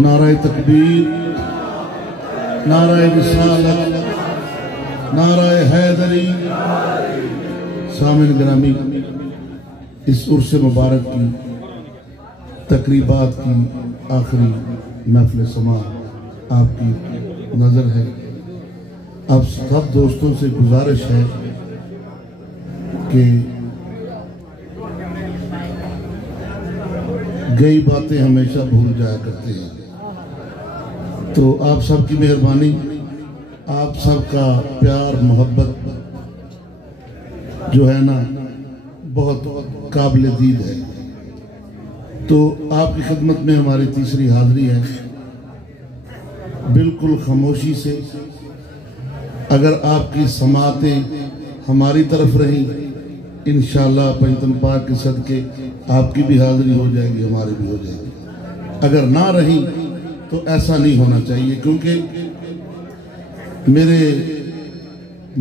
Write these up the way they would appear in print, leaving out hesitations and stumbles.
नाराए तकबीर, नाराए रिसालत, नाराए हैदरी। सामिन ग्रामी, इस उर्स मुबारक की तकरीबात की आखिरी महफिल समा आपकी नज़र है। अब सब दोस्तों से गुजारिश है कि गई बातें हमेशा भूल जाया करते हैं, तो आप सबकी मेहरबानी, आप सबका प्यार मोहब्बत जो है ना बहुत काबिल दीद है। तो आपकी खिदमत में हमारी तीसरी हाजिरी है। बिल्कुल खामोशी से अगर आपकी समातें हमारी तरफ रही, इंशाअल्लाह पंजतन पाक के सदके आपकी भी हाजिरी हो जाएगी, हमारी भी हो जाएगी। अगर ना रही तो ऐसा नहीं होना चाहिए, क्योंकि मेरे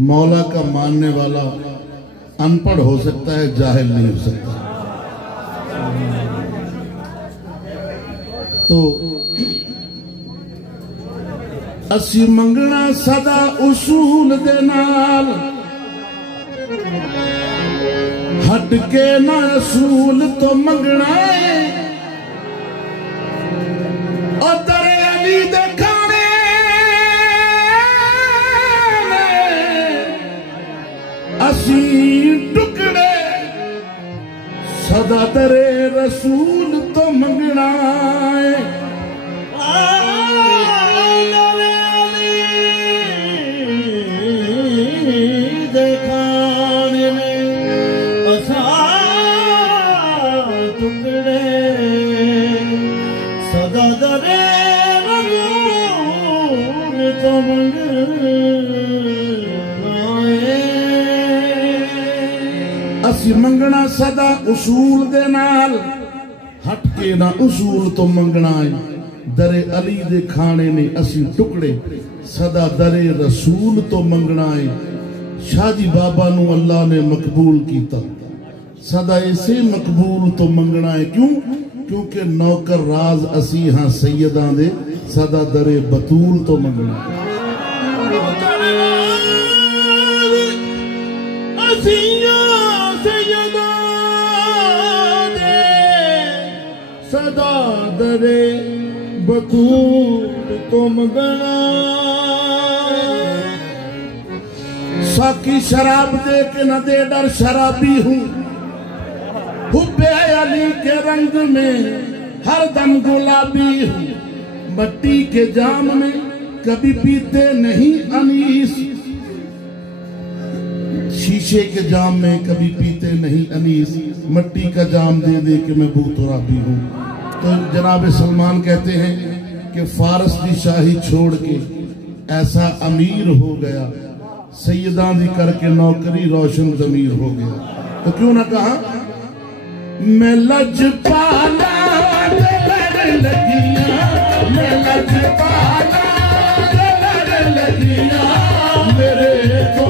मौला का मानने वाला अनपढ़ हो सकता है, जाहिल नहीं हो सकता। तो असी मंगना सदा उसूल दे नाल, हट के ना असूल तो मंगना है। और दरे अली दे खाने असी टुकड़े, सदा दरे रसूल तो मंगना है। असी मंगना सदा उसूल दे नाल, हट के ना उसूल तो मंगना है। दरे अली दे खाने ने असी टुकड़े, सदा दरे रसूल तो मंगना है। शादी बाबा नू अल्लाह ने मकबूल कीता, सदा इसे मकबूल तो मंगना है। क्यों? क्योंकि नौकर राज असी हाँ सैयदा दे, सदा दरे बतूल तो मंगना है। सदा दरे बतूल तो मंगना। साकी शराब दे के न दे डर शराबी हूँ, हुब्बे अली के रंग में हर दम गुलाबी हूँ। मट्टी के जाम में कभी पीते नहीं अनीस, शीशे के जाम में कभी पीते नहीं अनीस। मट्टी का जाम दे दे के मैं बूतराबी हूँ। तो जनाब सलमान कहते हैं कि फारस की शाही छोड़ के ऐसा अमीर हो गया, सैयदा दी करके नौकरी रोशन जमीर हो गया। तो क्यों ना कहा मैं लजपाला लगिया, मैं लजपाला लगिया, मेरे को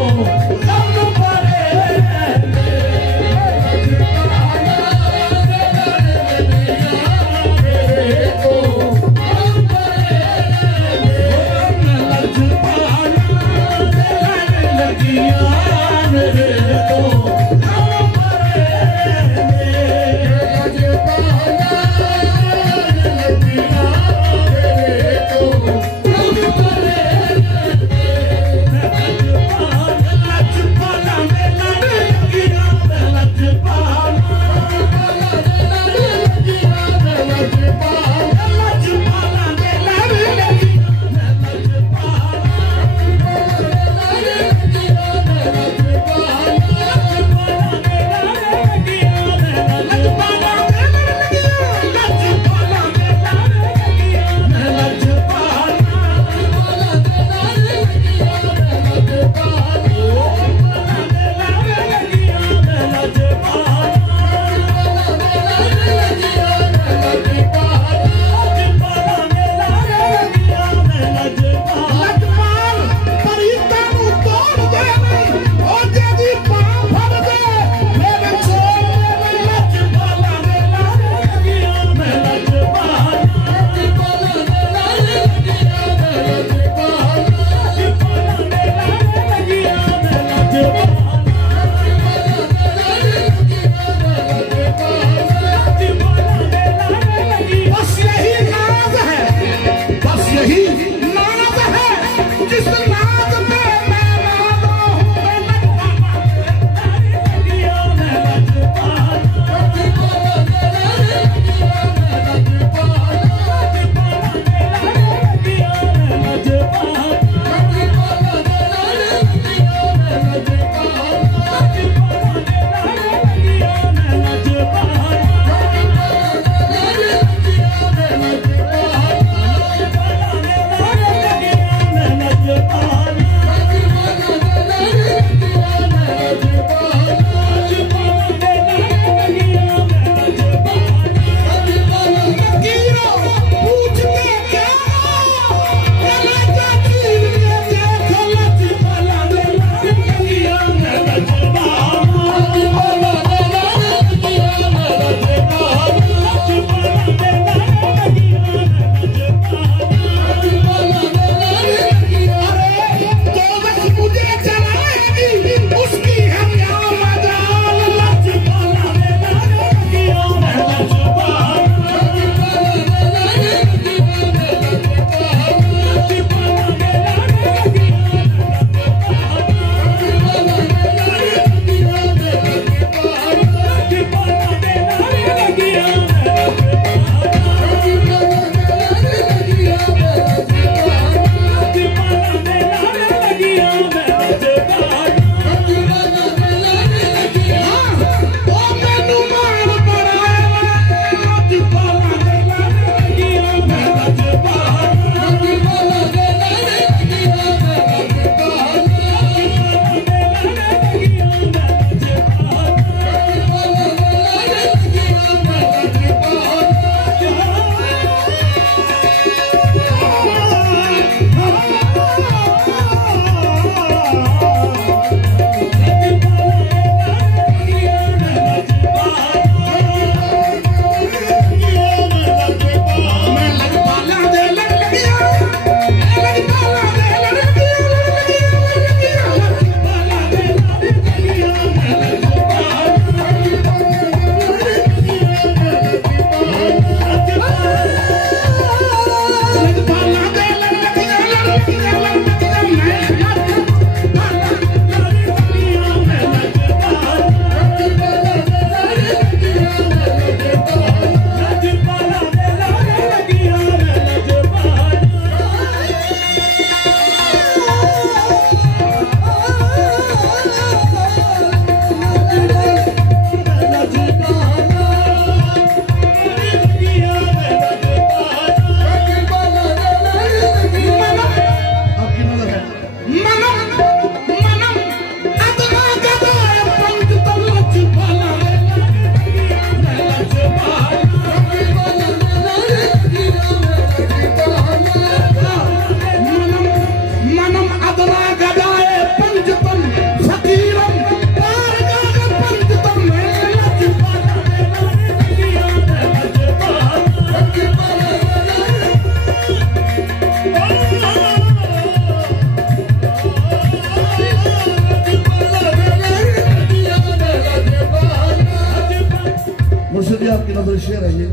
आपकी नजर शेर है ये।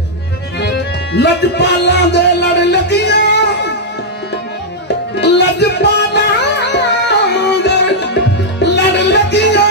लजपाला दे लड़ लगिया, लजपाला दे लड़ लगिया,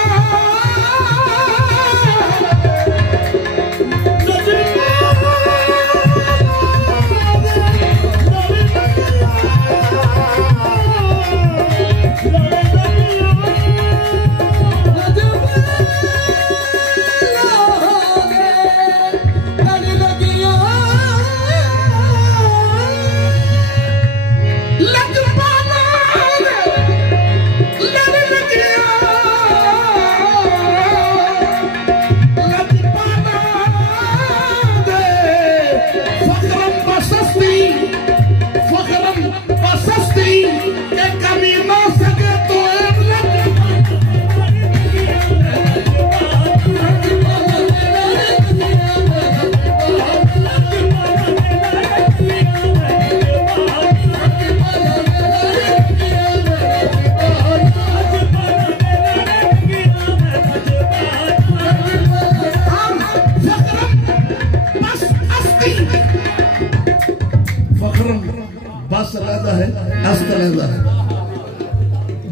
बस अलग है, अस्त अलग है,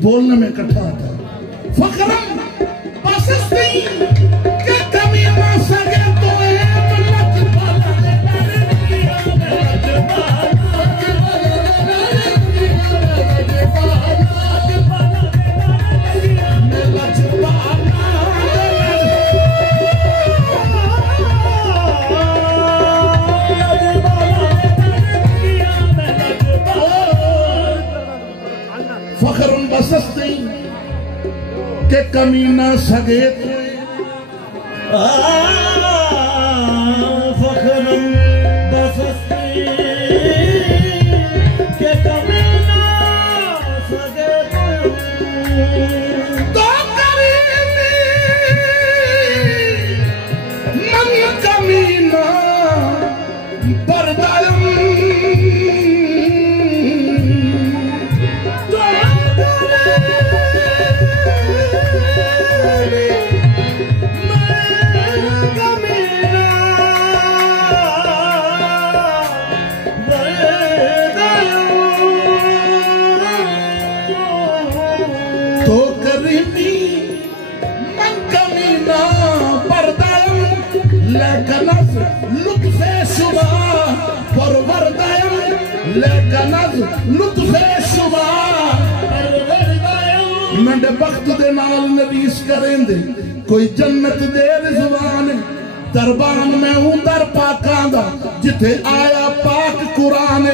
बोलने में इकट्ठा आता है। फखरम बसस्ती के कमी ना सके तो फखरुन बसस्ती के कमी ना सके फखरुन बसस्ती के कमी ना सके तो करीबी मन कमी ना बरदायम तो करीबी मन कमी ना बरदायम लेकिन लुत्फे शुबा परवरदायम लेकिन लुत्फे शुबा मेरे वक्त दे नाल नवीस करेंदे कोई जन्नत दे रिजवान दरबान में हूं दर पाकां दा जिथे आया पाक कुरान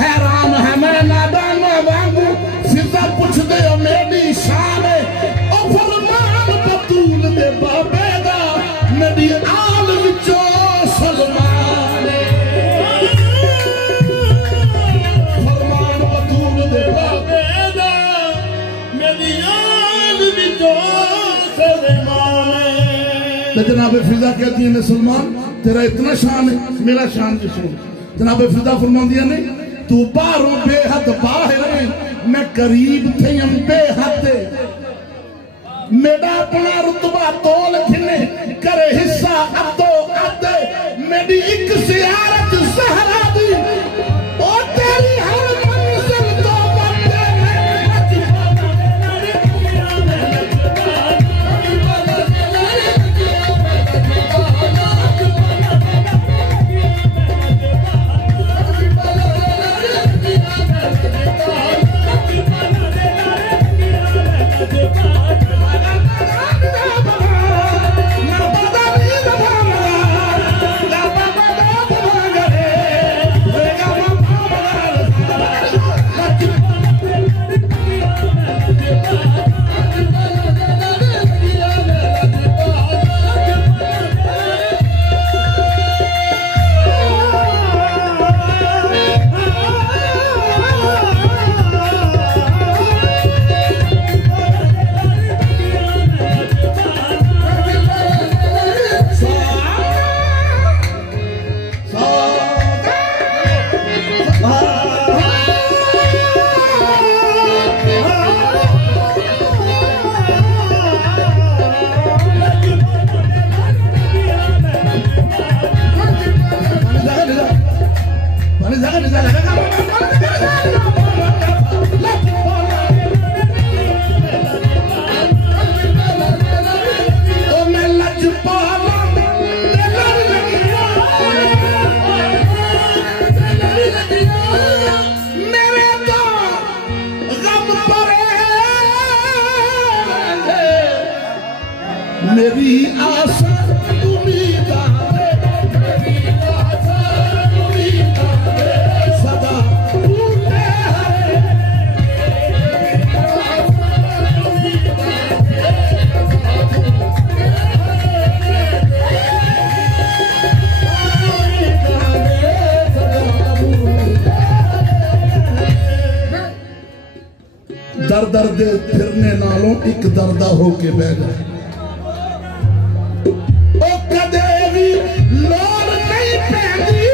हैरान है मैं नादान वांगू फिजा पुछदे ओ मेरी शान ओ फरमान बतूल दे बाबे दा मेरी आल विचों सलमान फरमान बतूल दे बाबे दा मेरी आल विचों सलमान। जनाब फिजा कहती है सलमान तेरा इतना शान है, मेरा शान भी सुन। जनाब फिजा फरमांदी ने तू बाहरों बेहद बाहर में मैं करीब थे बेहद मेरा अपना रुतबा तोल खिने करे हिस्सा अदो अदे मेरी एक सियारत सहरा दी ओ तेरी हर मंजिल तो बंदे मेरी आशा उम्मीद सदा टूटे दर दर दे फिरने नालों एक दरदा होके बह जाए ओ कदे भी लोड़ नहीं पैंदी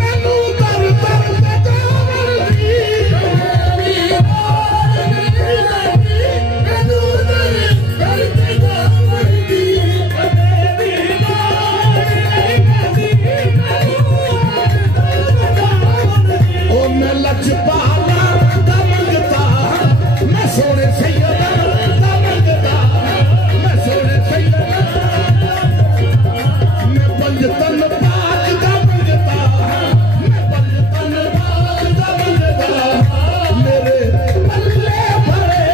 मैनू दर दर दे जावण दी मैनू दर दर दे जावण दी कदे भी लोड़ नहीं पैंदी मैनू दर दर दे जावण दी ओ मैं लजपाला दा मंगता मैं सोने सैयदा दा मंगता मैं सोने सैयदा मैं पंजतन पाक दा मंगता मैं पंजतन पाक दा मंगता मेरे पल्ले भरे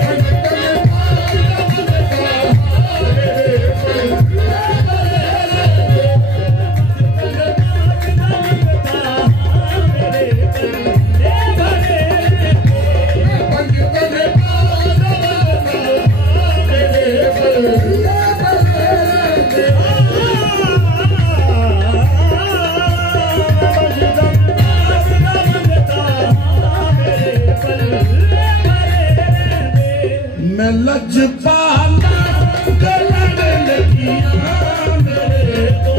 पंजतन पाक दा मैं लजपाला गलने लगी मेरे को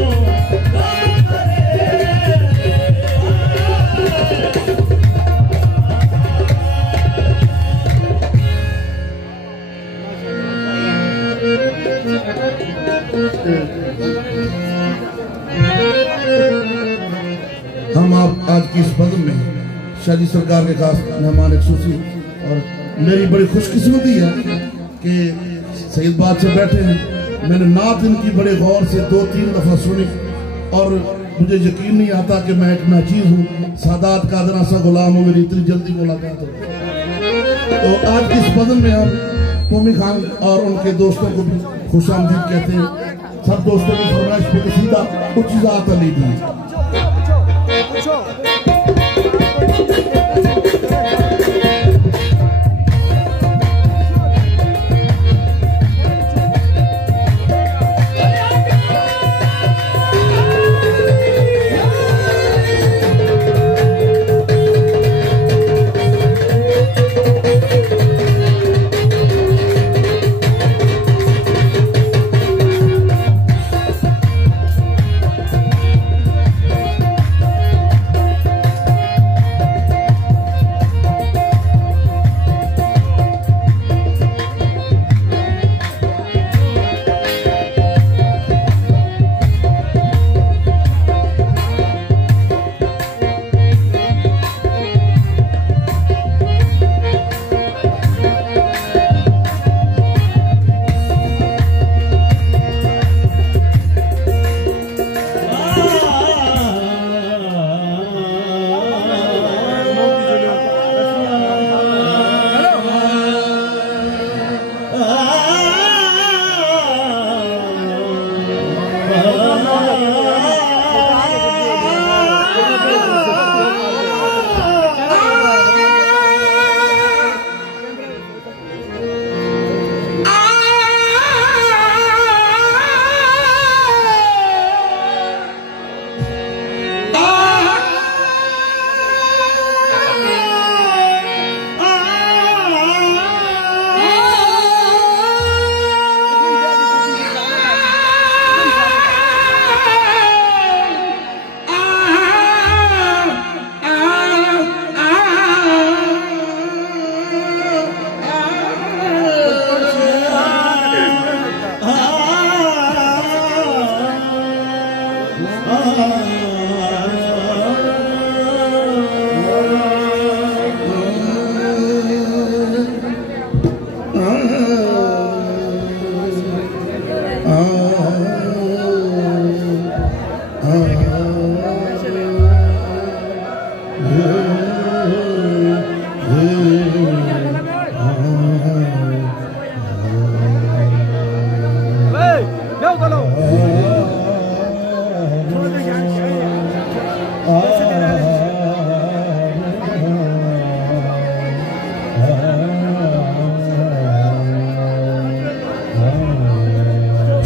हम आप आज की इस बदम में शादी सरकार के खास मेहमान खुसूसी और मेरी बड़ी खुशकिस्मती है कि सईद बादशाह बैठे हैं। मैंने नात इनकी बड़े गौर से 2-3 दफा सुनी और मुझे यकीन नहीं आता कि मैं एक नाचीज हूँ। सादात कादरा सा गुलाम हूँ, मेरी इतनी जल्दी मुलाकात हो। तो आज की इस बदम में हम कौमी खान और उनके दोस्तों को भी खुशामदीद कहते हैं। सब दोस्तों की फरमाइश पे सीधा कुछ ज़ात अली दी।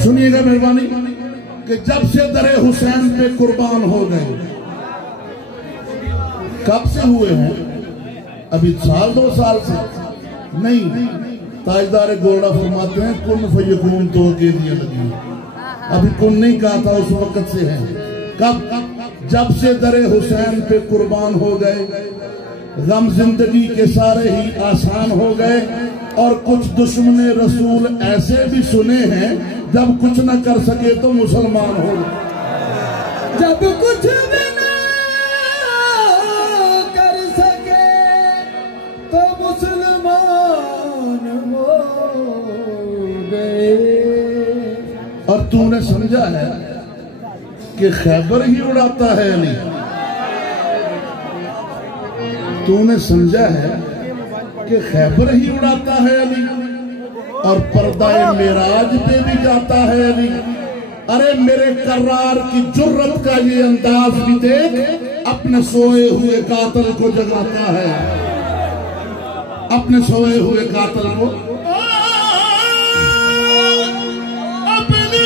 सुनिएगा मेहरबानी कि जब से दरे हुसैन पे कुर्बान हो गए, कब से हुए हैं? अभी साल 2 साल से नहीं। ताजदार गोरडा फरमाते हैं कुन फयकून तो के दिए लगी, अभी कुन नहीं कहा था, उस वक्त से है। कब? जब से दरे हुसैन पे कुर्बान हो गए, गम जिंदगी के सारे ही आसान हो गए। और कुछ दुश्मने रसूल ऐसे भी सुने हैं जब कुछ न कर सके तो मुसलमान हो गए। जब कुछ भी न कर सके तो मुसलमान हो गए। और तूने समझा है कि खैबर ही उड़ाता है अली? तूने समझा है कि खैबर ही उड़ाता है अली और पर्दाए मेराज पे भी जाता है अली? अरे मेरे कर्रार की जुर्रत का ये अंदाज भी देख, अपने सोए हुए कातिल को जगाता है, अपने सोए हुए कातिल को। अपने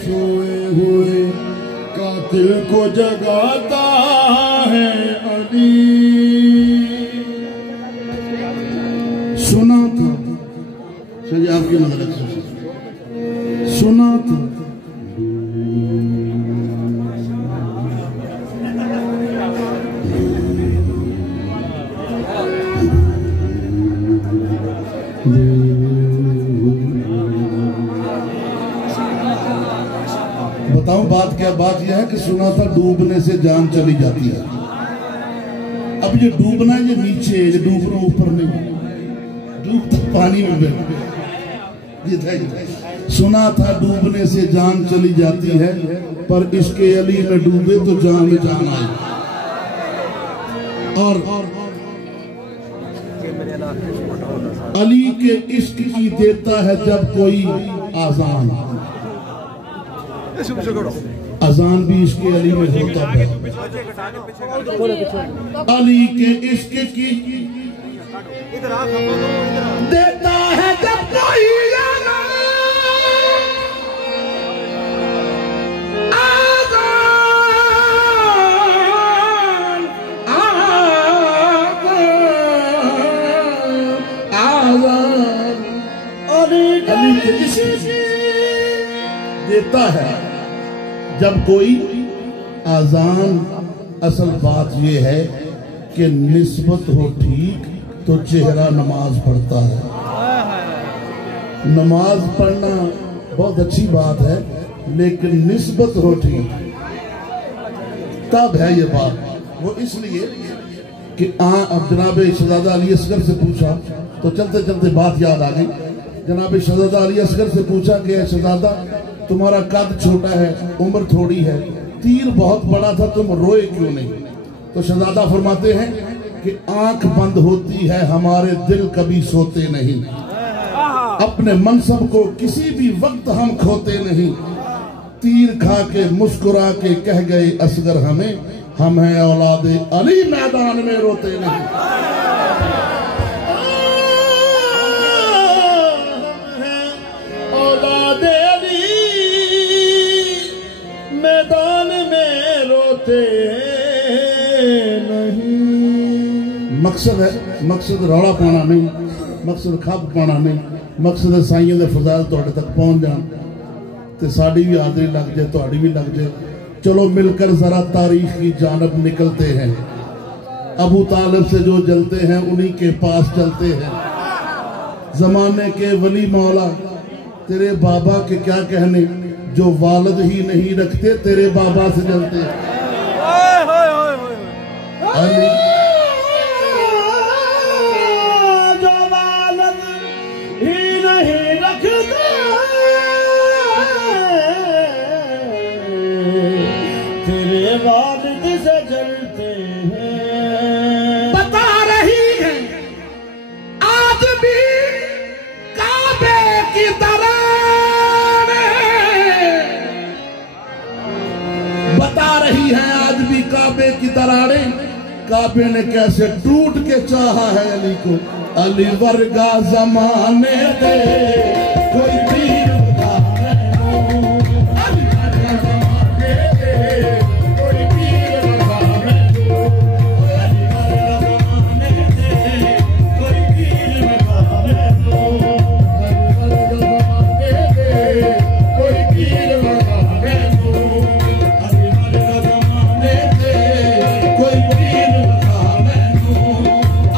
सोए हुए कातिल को जगाता है अली। सुना था सही आपकी नजर से सुना था, बताऊं बात क्या? बात यह है कि सुना था डूबने से जान चली जाती है। अब ये डूबना ये नीचे, ये डूबना ऊपर नहीं, डूब तक पानी में बैठ। सुना था डूबने से जान चली जाती है, पर इसके अली में डूबे तो जान में जान आई। और अली के इश्क की देता है जब कोई आजान, अजान भी इसके अली में होता है। अली के इश्क की देता है जब कोई देता है जब कोई आजान। असल बात यह है कि निस्बत हो ठीक तो चेहरा नमाज पढ़ता है। नमाज पढ़ना बहुत अच्छी बात है, लेकिन निस्बत हो ठीक तब है ये बात। वो इसलिए कि अब जनाब शहजादा अली असगर से पूछा तो चलते चलते बात याद आ गई। जनाब शहजादा अली असगर से पूछा कि शहजादा तुम्हारा कद छोटा है, उम्र थोड़ी है, तीर बहुत बड़ा था, तुम रोए क्यों नहीं? तो शहजादा फरमाते हैं कि आंख बंद होती है हमारे दिल कभी सोते नहीं, अपने मनसब को किसी भी वक्त हम खोते नहीं। तीर खा के मुस्कुरा के कह गए असगर हमें, हम हैं औलादे अली मैदान में रोते नहीं। मैदान में रोते नहीं। मकसद है, मकसद रौला पाना नहीं, मकसद खप पाना नहीं, मकसद है साइयों के फजाइल तुहाडे तक पहुंच जान ते साड़ी भी हाजरी लग जाए, तुहाडी भी लग जाए। चलो मिलकर जरा तारीख की जानब निकलते हैं, अबू तालिब से जो जलते हैं उन्हीं के पास चलते हैं। जमाने के वली मौला तेरे बाबा के क्या कहने, जो वालिद ही नहीं रखते तेरे बाबा से जलते हैं। जो वालिद ही नहीं रखते तेरे वालिद से जलते हैं। बता रही है आज भी काबे की तरह, बता रही है आज भी काबे की दरारें, काबे ने कैसे टूट के चाहा है अली को। अली वर्गा जमाने दे कोई पीर बता मैनू, अली वर्गा जमाने दे कोई पीर बता मैनू, अली वर्गा जमाने दे कोई पीर बता मैनू, अली वर्गा जमाने दे कोई पीर बता मैनू, अली वर्गा जमाने दे कोई पीर बता मैनू।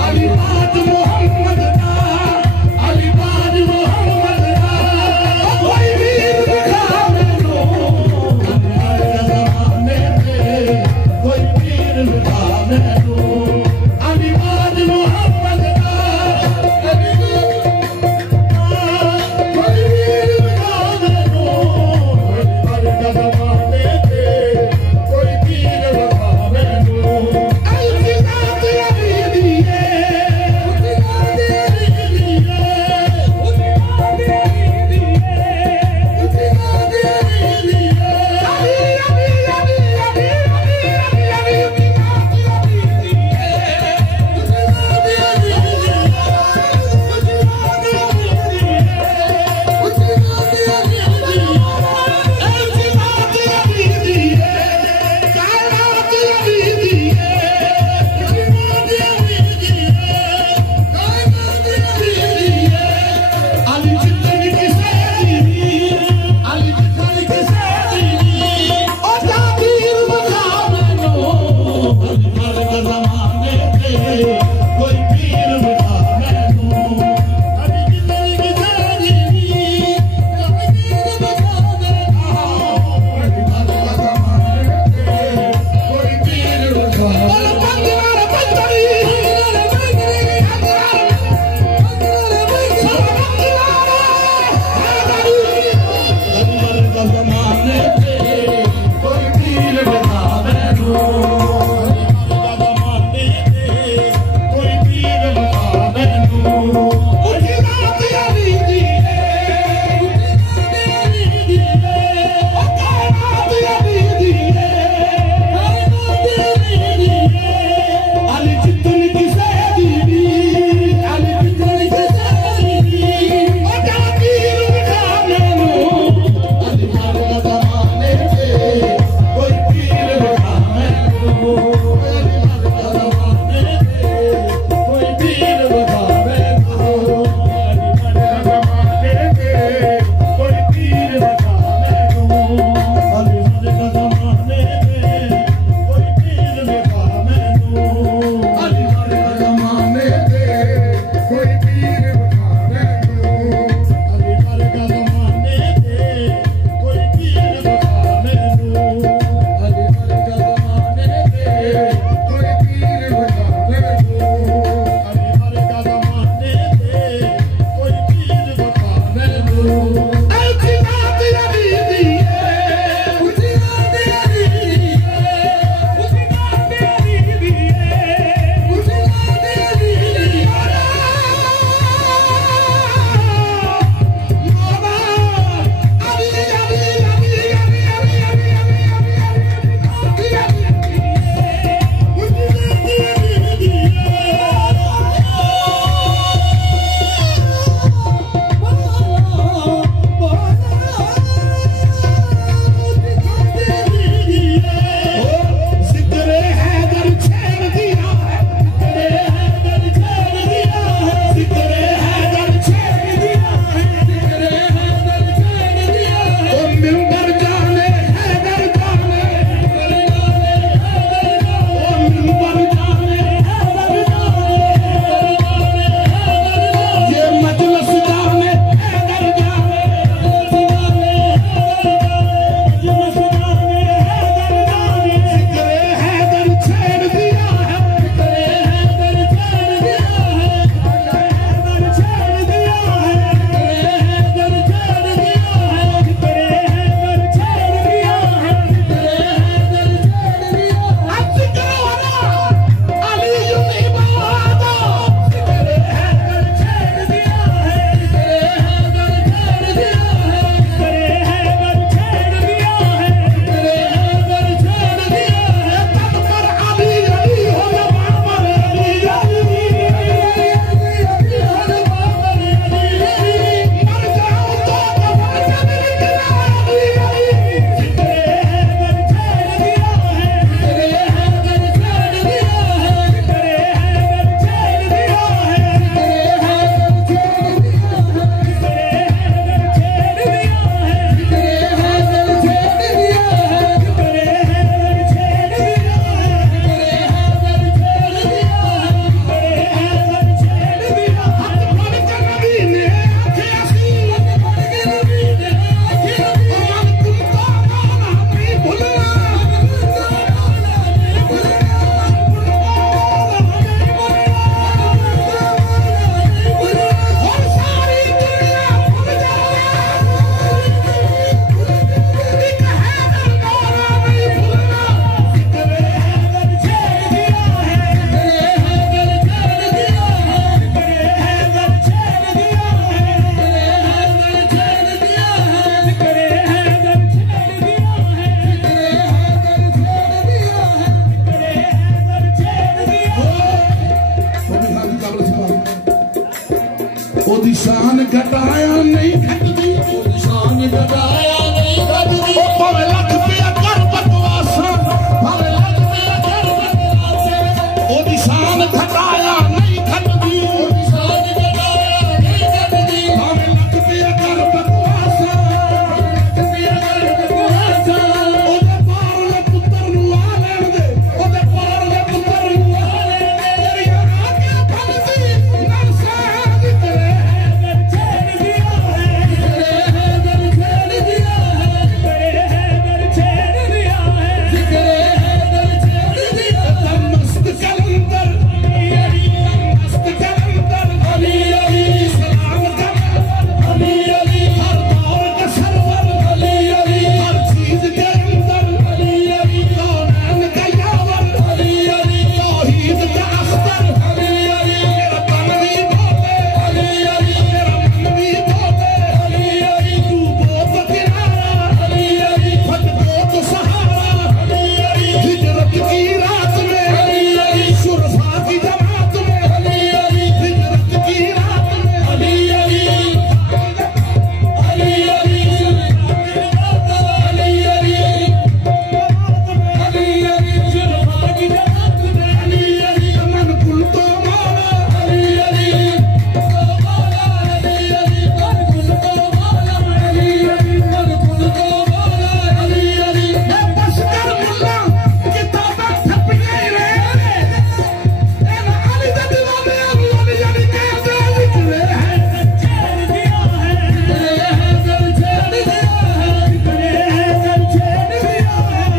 अली बाज मोहम्मद दा, अली बाज मोहम्मद दा, ओदी शान घटाया नहीं घटदी, शान घटाया नहीं घटदी। ओ भावे लख रुपया कर बकवासा, भावे लख रुपया कर बकवासा, ओदी शान घटाया नहीं घटदी, शान घटाया नहीं घटदी। भावे लख रुपया कर बकवासा, रुपया कर बकवासा। ओदे पारले पुत्तर नूं ला लैण दे, ओदे पारले पुत्तर नूं ला लैण दे, तेरी आज्ञा फलदी ना साध करे छेड़ दिया है, हैदर छेड़ दिया है, हैदर छेड़ दिया है, हैदर छेड़ दिया है। मस्त कलंदर मस्त कलंदर अली अली सलाम कर अली अली हर दौर का सरवर अली अली हर चीज के अंदर अली अली कौनैन का यावर अली अली तौहीद का अस्तर अली अली मेरा तन भी बोले अली अली मेरा मन भी बोले अली अली तू बोत किनारा अली अली फट बोत सहारा अली अली हिजरत की रात में शुरफा की जमात में हिजरत की रात में अली अली अली अली अली अली शुरफा की जमात में अली अली मन कुल तो मौला अली अली मौला अली अली मन कुल को मौला अली अली मन कुल को मौला अली अली मैं बस कर मुल्ला किताबें छप गई रे एना अली दा दीवाने अल्लाह ने यानी कहते लिखले हैं छेड़ दिया है, हैदर छेड़ दिया है, हैदर छेड़ दिया है,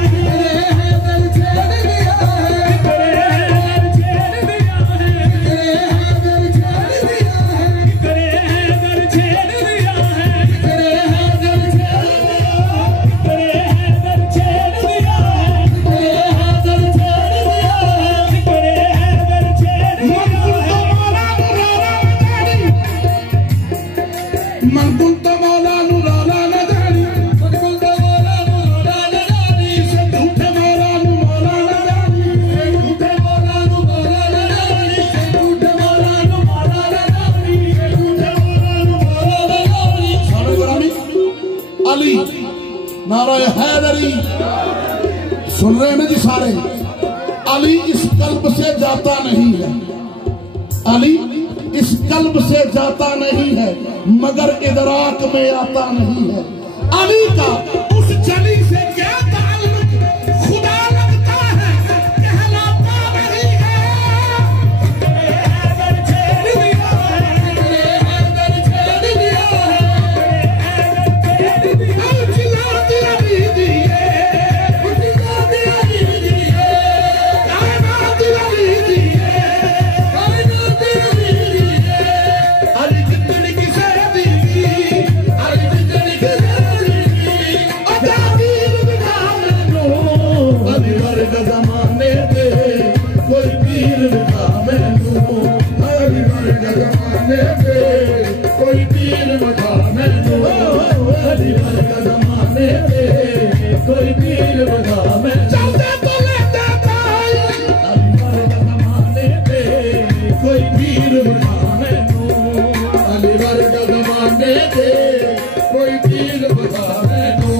हैदर छेड़ दिया है, हैदर छेड़ दिया है, हैदर छेड़ दिया है, हैदर छेड़ दिया है, हैदर छेड़ दिया है, हैदर छेड़ दिया मन कुल तो मौला नूराना न जानी मन कुल तो मौला नूराना न जानी झूठे मौला नू मौला न जानी झूठे मौला नू मौला न जानी झूठे मौला नू मौला न जानी झूठे मौला नू मौला न जानी सारे ग्रामी अली नारा हैदरी सुन रहे हैं ना जी सारे अली इस कल्ब से जाता नहीं है अली इस कल्ब से जाता नहीं है मगर इदराक में आता नहीं है अली का उस जली से क्या ताल्लुक खुदा लगता है कहलाता नहीं है हैदर छेड़ दिया है, हैदर छेड़ दिया है, हैदर छेड़ दिया है, चिल्ला दिया दीजिए उठा दिया दीजिए, कायनात दीजिए कायनात दीजिए, अली जितनी किसे दीदी अली जितनी किसे दीदी, अजादीर बिठाने लो अली वर्ग जमाने दे कोई पीर बिठा मैनू अली वर्ग जमाने दे कोई पीर बिठा मैनू अली वर्ग जमाने दे कोई पीर बिठा मैनू चलते तो लेते ताई अली वर्ग जमाने दे कोई पीर बिठा मैनू अली वर्ग जमाने दे कोई पीर बिठा मैनू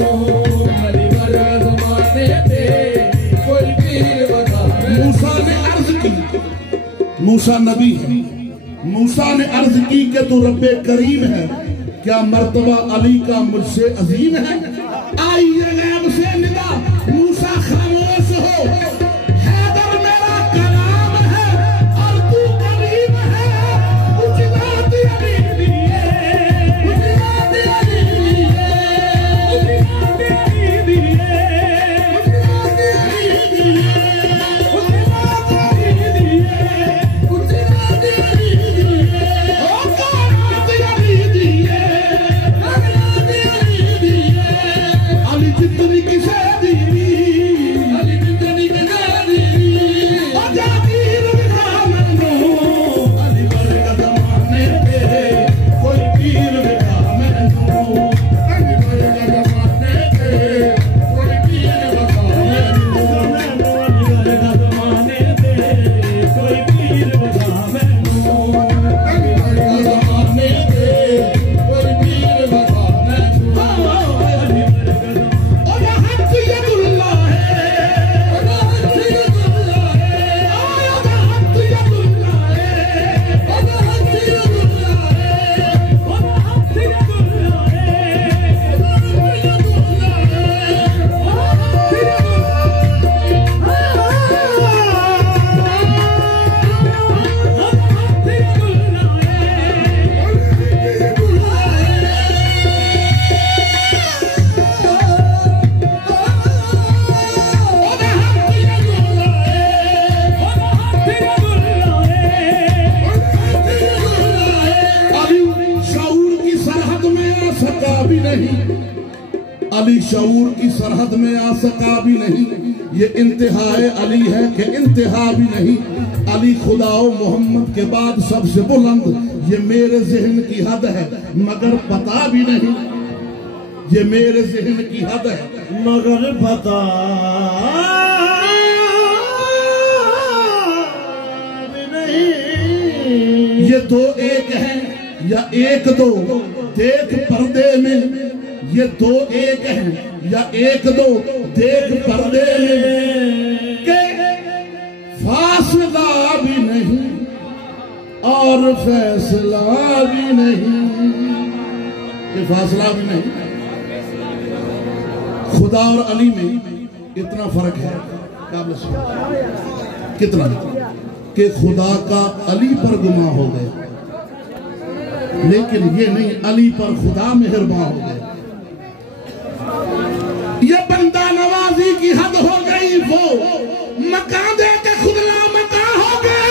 अली वर्ग जमाने दे कोई पीर बिठा मूसा ने अर्ज की मूसा नबी है मूसा ने अर्ज की कि तू रब्बे करीम है क्या मर्तबा अली का मुझसे अजीम है आई ये गैब से निदा मूसा खामोश हो हैदर मेरा कलाम है और तू करीम है उजलात अली दिए उजलात अली दिए उठा दिया दीजिए, उजलात अली दिए उठा दिया दीजिए, उजलात अली दिए ओ कायनात अली दिए कायनात दीजिए, अली जितनी किसे दी नहीं, अली शऊर की सरहद में आ सका भी नहीं। ये इंतहाए अली है कि इंतहा भी नहीं। अली खुदा मोहम्मद के बाद सबसे बुलंद, ये मेरे ज़हन की हद है मगर पता भी नहीं। ये मेरे ज़हन की हद है मगर पता भी नहीं। ये दो एक है या एक दो, देख पर्दे में। ये दो एक है या एक दो, देख पर्दे में। के फासला भी नहीं और फैसला भी नहीं। के फासला भी नहीं। खुदा और अली में इतना फर्क है, कितना कि खुदा का अली पर गुनाह हो गए, लेकिन ये नहीं अली पर खुदा मेहरबान हो गए। ये बंदा नवाजी की हद हो गई, वो मकान दे के खुदला मकान हो गया।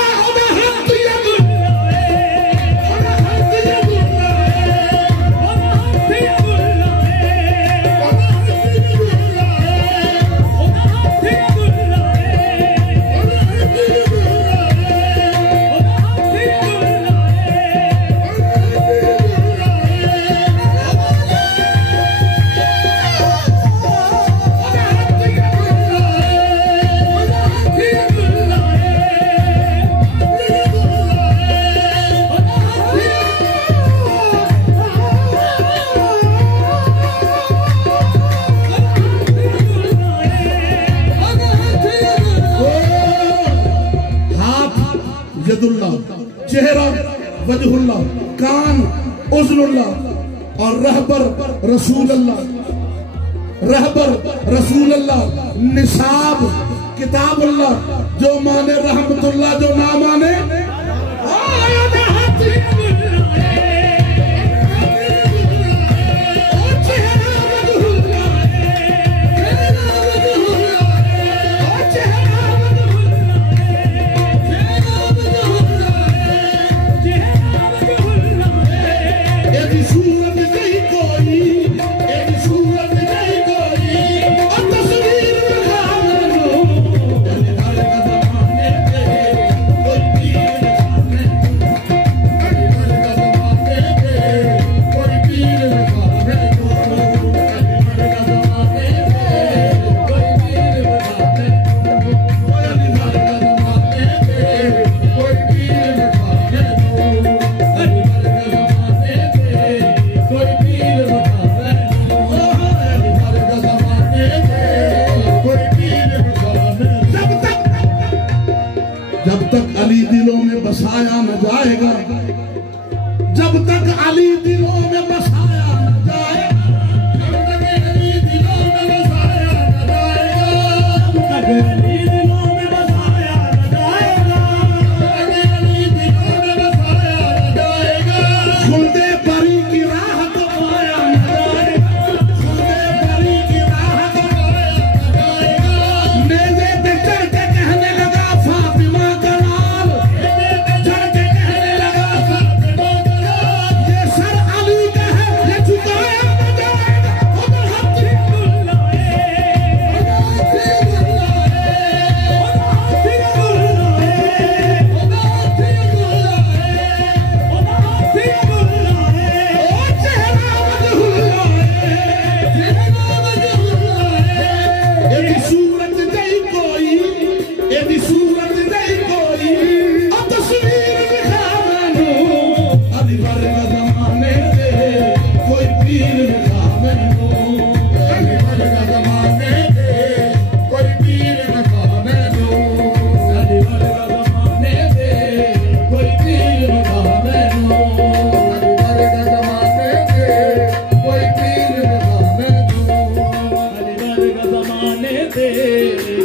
चेहरा वजहुल्लाह, कान उज़्नुल्लाह और रहबर रसूलुल्लाह। रहबर रसूलुल्लाह, निसाब किताबुल्लाह। जो माने रहमतुल्लाह, जो ना माने बसाया न जाएगा, जब तक अली दिलों में बसाया न जाएगा, जब तक अली दिलों में बसाया न जाएगा, जब तक अली दिलों में बसाया न जाएगा, जब तक अली दिलों में बसाया न जाएगा। खुल्दे परी की राह को पाया न जाएगा, खुल्दे परी की राह को पाया न जाएगा। नेज़े पे चढ़ के कहने लगा फातिमा का नाम,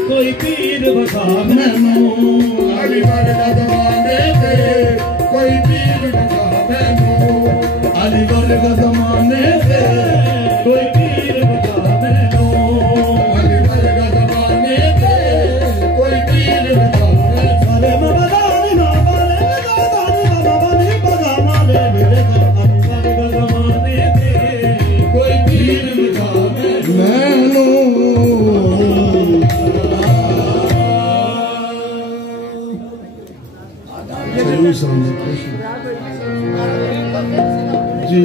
कोई पीर बता मैनू, अली गढ़ का ज़माने से कोई पीर बता मैनू, अली गढ़ का ज़माने से कोई पीर बता मैनू, अली गढ़ का ज़माने से कोई पीर बता मैनू। अरे मबदानी ना बाले मबदानी बाबा नहीं बगा माले मेरे अली गढ़ का ज़माने से कोई पीर जी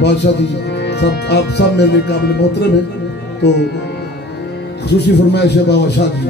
बादशाह जी सब आप सब मेरे काबिल मोहतरम हैं, तो खुसूसी फरमाइश है बाबा शाह जी।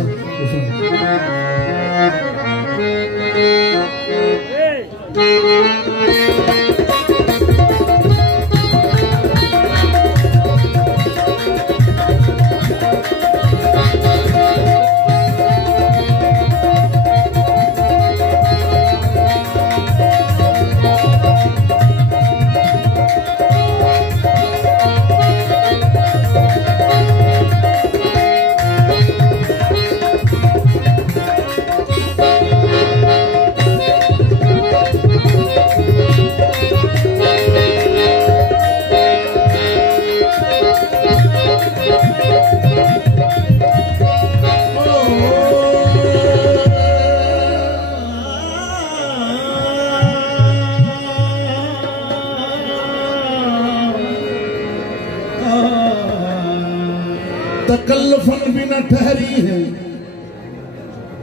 तकल्लफन भी न ठहरी है,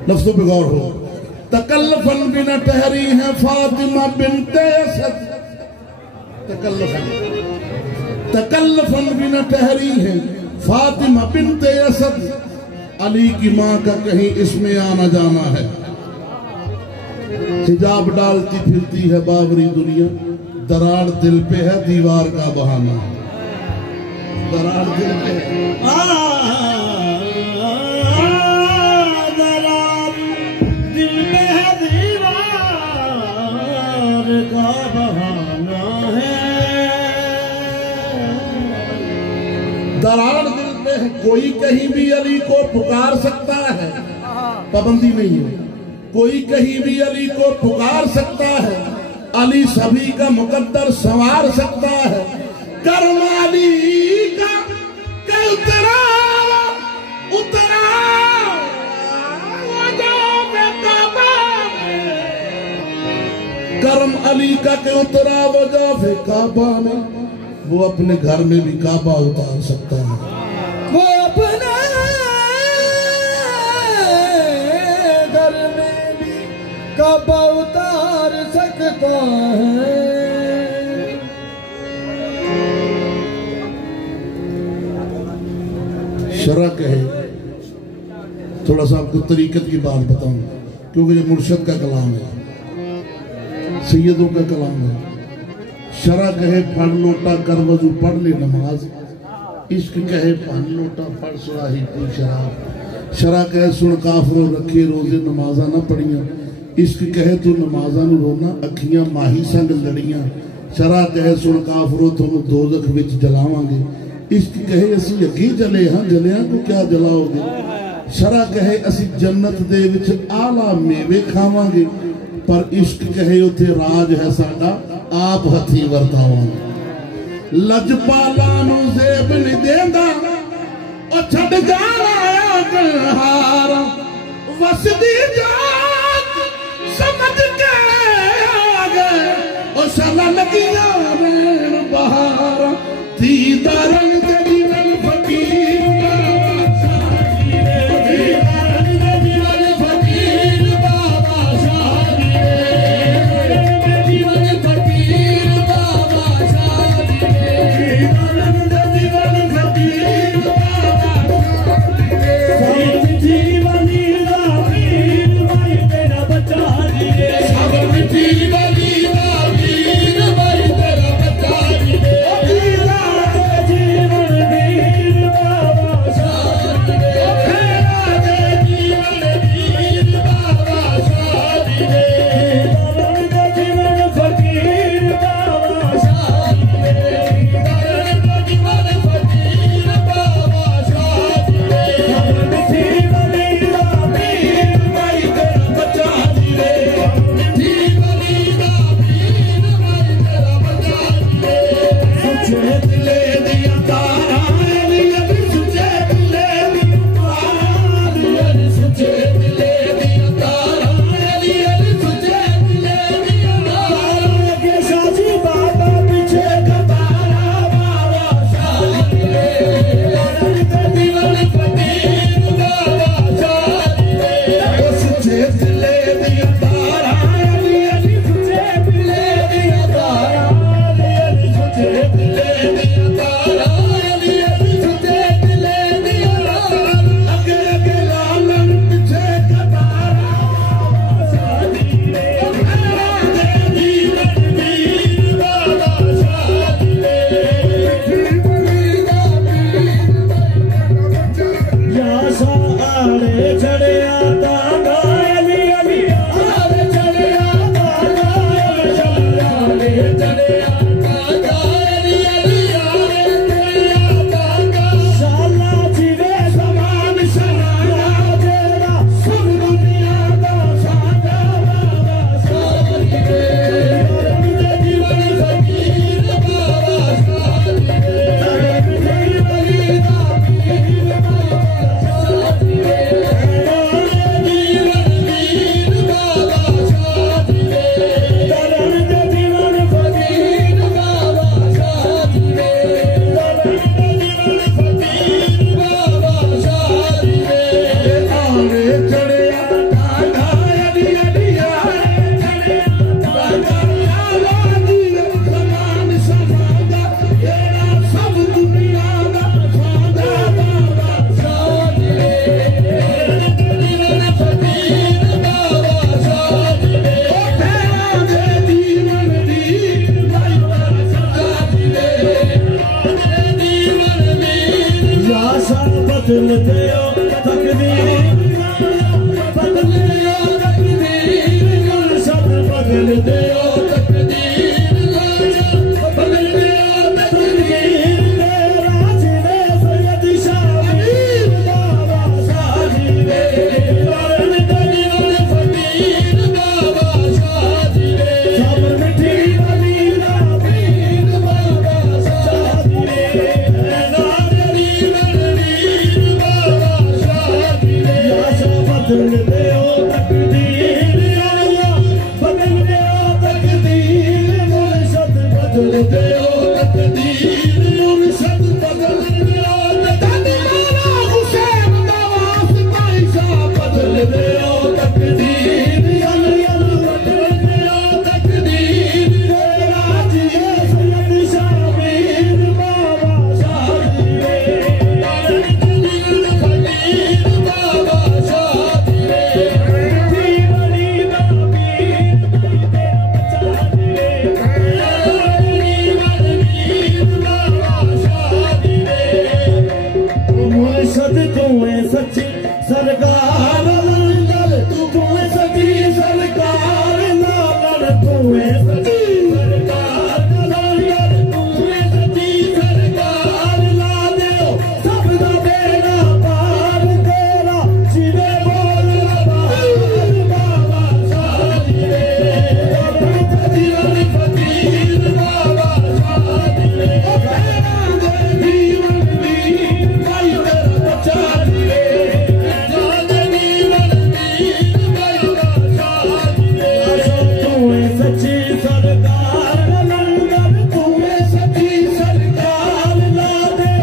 लफ्जों पे गौर हो, तकल्लफन भी न ठहरी है फातिमा बिनते असद। तकल्लफन भी न ठहरी है फातिमा बिनते असद। अली की माँ का कहीं इसमें आना जाना है। हिजाब डालती फिरती है बाबरी दुनिया, दरार दिल पे है दीवार का बहाना। दरार दिल पे दरार दिल पे है। कोई कहीं भी अली को पुकार सकता है, पाबंदी नहीं है। कोई कहीं भी अली को पुकार सकता है, अली सभी का मुकद्दर संवार सकता है। कर्म अली का उतरा कर्म अली का के उतरा वजह फे काबा में, वो अपने घर में भी काबा उतार सकता है। वो अपने घर में भी काबा उतार सकता है। शरा कहे, थोड़ा सा आपको तरीकत की बात बताऊं, क्योंकि ये मुर्शद का कलाम है, सैयदों का कलाम है। शरा कहे फड़ लोटा कर वजू पढ़ ले नमाज, इश्क कहे फन लोटा पढ़ सुराही पी शराब। शरा कहे सुन काफरो रखे रोजे नमाजा ना पढ़िया, इश्क कहे तू नमाजा नु रोना अखियां माही संग लड़ियां। शरा कहे सुन काफरो तुम दोजख विच जलावांगे, इश्क कहे असी अगी जले हाँ जलियां को क्या जलाओगे। शरा कहे असी जन्नत दे विच आला मेवे खावांगे, पर इश्क कहे उथे राज है साडा आप हथी वरतावांगे। लजपाला नू जेब नहीं देंदा ओ छड़ जाना कहारा, वसदी जात समझ के आ गए ओ सला लगिया रेण बहारा। दीदा रंग दे दीवन फकीर जी बदल दियो तकदीर बदल दियो तकदीर मुर्शद बदल दियो तकदीर बदल दियो तकदीर राजिले सैयद शामीर बाबा शादी रे वरण दरियल फकीर बाबा शादी रे सब मिठी वाली पीर बाबा शादी रे नादरी वरणवीर बाबा शादी रे आशा बदल दियो तकदीर अल्लाह बदल दियो तकदीर मुर्शद बदल दियो तकदीर मुर्शद बदल दियो तकदीर हुसैन नवाज ताइशा बदल दियो तकदीर अल्लाह बदल दियो तकदीर राजिए सैयद शामीर बाबा शादी रे फकीर बाबा शादी रे बड़ी पीर बचा दिए बाबा शादी रे मुर्शद तुम्हें सच्ची सरकार लंगर तुम्हें सच्ची सरकार लंगर तुम्हें सच्ची सरकार लंगर तुम्हें सच्ची सरकार ला दो सब दा बेड़ा पार तेरा जिवे बोल बहार बाबा शादी रे दीवान फकीर बाबा शादी रे दीवान वीर भाई तेरा बचा दिए दीवान वीर भाई तेरा शादी रे तुम्हें सच्ची सरकार लंगर तुम्हें सच्ची सरकार ला दो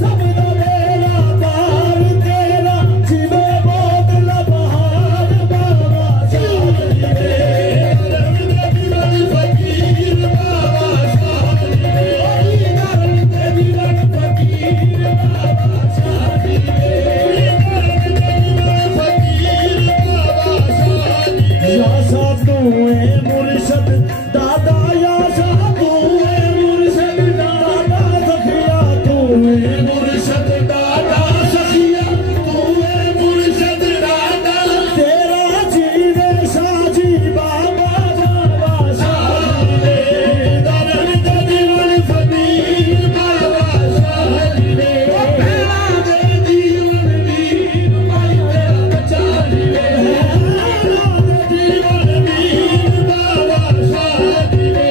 सब दा बेड़ा पार तेरा जिवे बोल बहार बाबा शादी रे दीवान फकीर बाबा शादी रे दीवान फकीर बाबा शादी रे फकीर बाबा शादी रे याशा तुम्हें मुर्शद दादा याशा तुम्हें मुर्शद दादा सखिया तुम्हें मुर्शद दादा सखिया तुम्हें मुर्शद दादा तेरा जीवे साजी बाबा बाबा शादी रे दरन दीवान फकीर बाबा शादी रे तेरा दीवान वीर भाई तेरा बचा दिए दीवान वीर बाबा शादी रे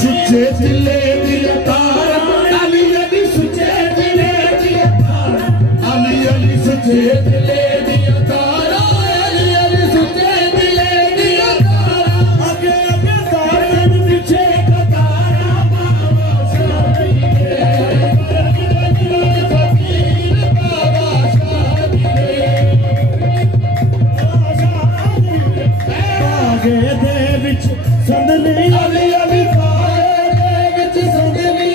सुचे दिले दिया तारा अली अली सुचे दिले दिया तारा अली अली सुचे दिले दिया तारा अली अली सुचे दिले दिया तारा आगे आगे तारा पीछे का तारा बाबा शादी रे फकीर बाबा शादी रे आगे दे विच संदली अली अली बागे दे विच संदली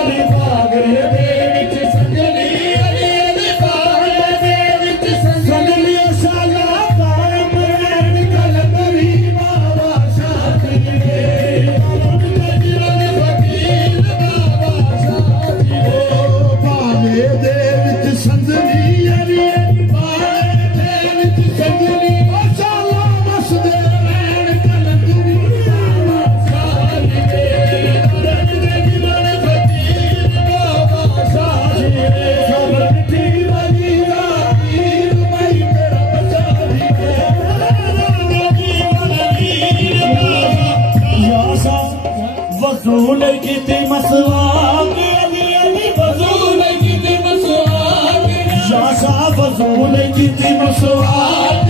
अली बागे दे विच संदली अली अली बागे दे विच संदली शाला कायम रहन कलंदरी बाबा शादी रे दीवान फकीर बाबा शादी रे बागे दे विच संदली अली अली बागे दे विच संदली शाला मसदे रहन कलंदरी बाबा शादी रे दीवान फकीर बाबा शादी रे सब मिठी वाली पीर भाई तेरा बचा दिए याशा वसूल की मसवाक अली अली वसूल की मसवाक याशा वसूल की मसवाक